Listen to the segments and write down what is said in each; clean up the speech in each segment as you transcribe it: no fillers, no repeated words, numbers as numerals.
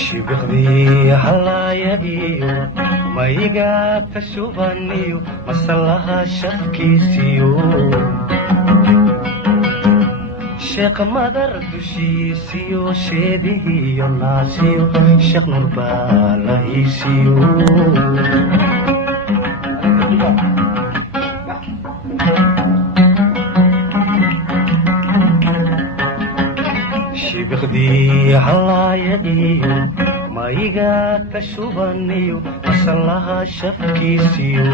shibiqdii hallaayagiyo mayga tashubaniyo masalaha shafkiisiyo sheekh madar dushiisiyo sheedihiyo naasiyo sheekh nurbaa la hiisiyo shibiqdii hallaayagiyo mayga tashubaniyo masalaha shafkiisiyo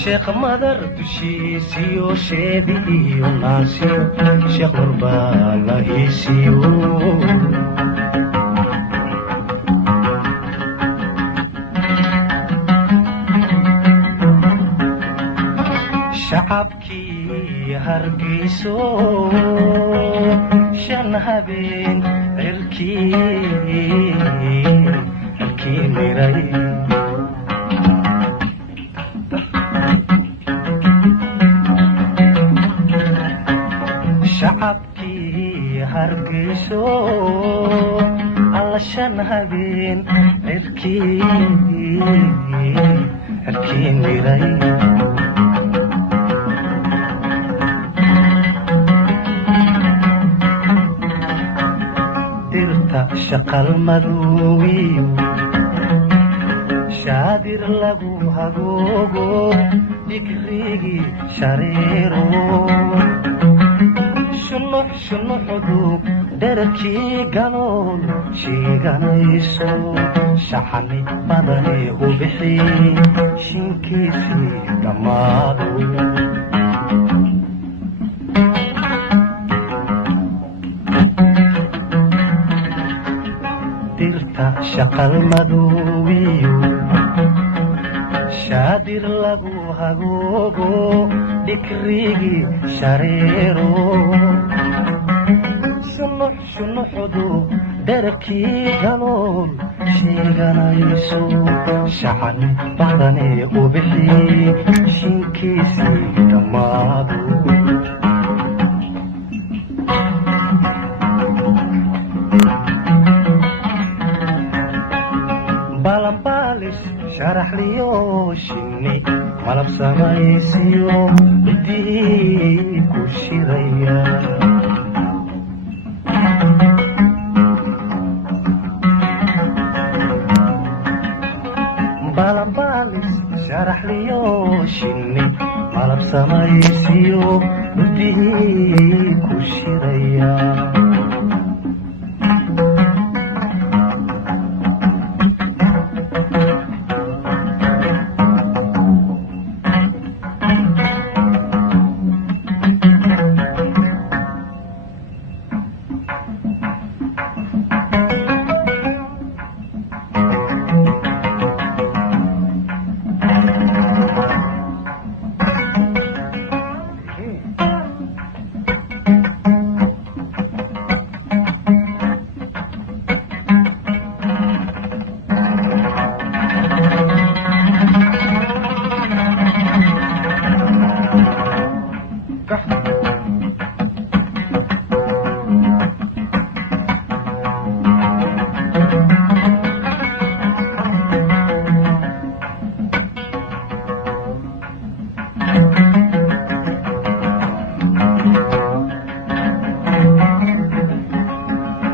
sheekh madar dushiisiyo sheedihiyo naasiyo sheekh nurbaa la hiisiyo shacabkii hargeyso shan habeen cirkii miray shacabkii hargeyso alla shan habeen cirkii miray dirta shaqal madowiyo shaadir lagu hagoogo dhigrigii shareero shunuxdu dherarkii galool sheeganayso shaxani badanee u bixi shinkiisii dhammaado dirta shaqal madowiyo shaadir lagu hagoogo dhigrigii shareero shunuxdu dherarkii galool sheeganayso shaxan badanee u bixi shinkiisii dhammaado balanbaalis sharaxliyo shinni malab samaysiyo cidii ku shiraya balanbaalis sharaxliyo shinni malab samay sharmadiisiyo hurdihii ku shiraya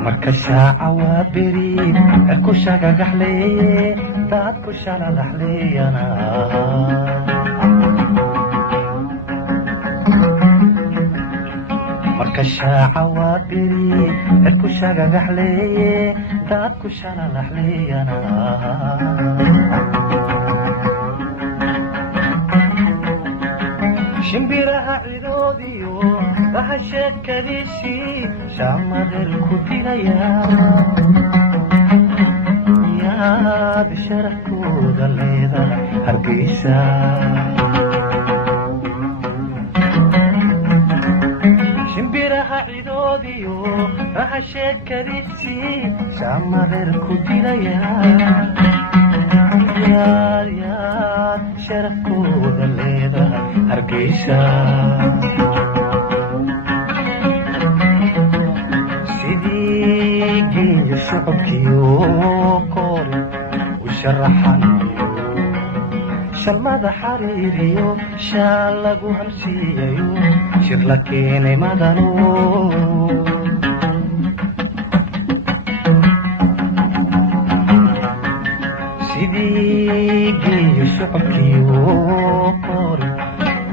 marka shaaca waa beri ku shagagaxleeye daadku shalalaxleeyana marka shaaca waa beri ku shagagaxleeye daadku shalalaxleeyana shimbiraha cidoodiyo waxa sheekadiisii shaamadeer ku dilaya yaad sharafkooda leedahay hargeysa shimbiraha cidoodiyo waxa sheekadiisii shaamadeer ku dilaya yaad sharafkooda leedahay hargeysa sidii geeyo socodkiyo koori u sharaxanayo shalmada xariiriyo shaal lagu hamsiiyayo shir la keenay madano sidii geeyo socodkiyo koori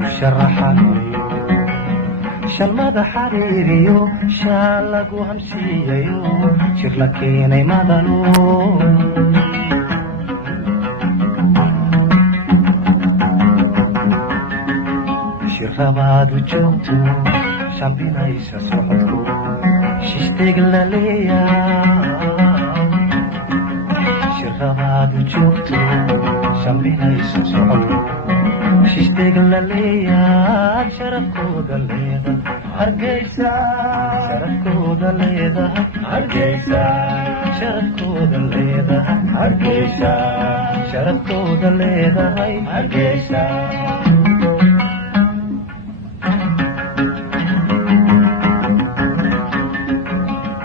u sharaxanayo shalmada xariiriyo shaal lagu hamsiiyayo shir la keenay madano shirabaad u joogto shambinaysa socodku shisteg la leeyaa shirabaad u joogto shambinaysa socodku shisteg la leeyaa sharafkooda leedahay hargeysa sharafkooda leedahay hargeysa sharafkooda leedahay hargeysa sharafkooda leedahay hargeysa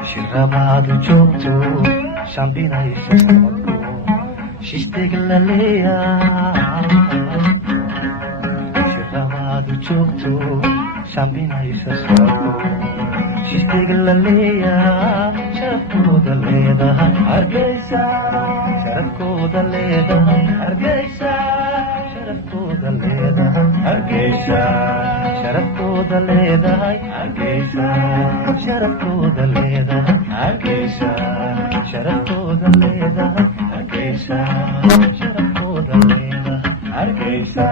shirabaad u joogto shambinaysa socodku shisteg la leeyaa shirabaad u joogto shambinaysa socodku shisteg la leeyaa sharafkooda leedahay hargeysa sharafkooda leedahay hargeysa sharafkooda leedahay hargeysa sharafkooda leedahay hargeysa sharafkooda leedahay hargeysa sharafkooda leedahay hargeysa sharafkooda leedahay hargeysa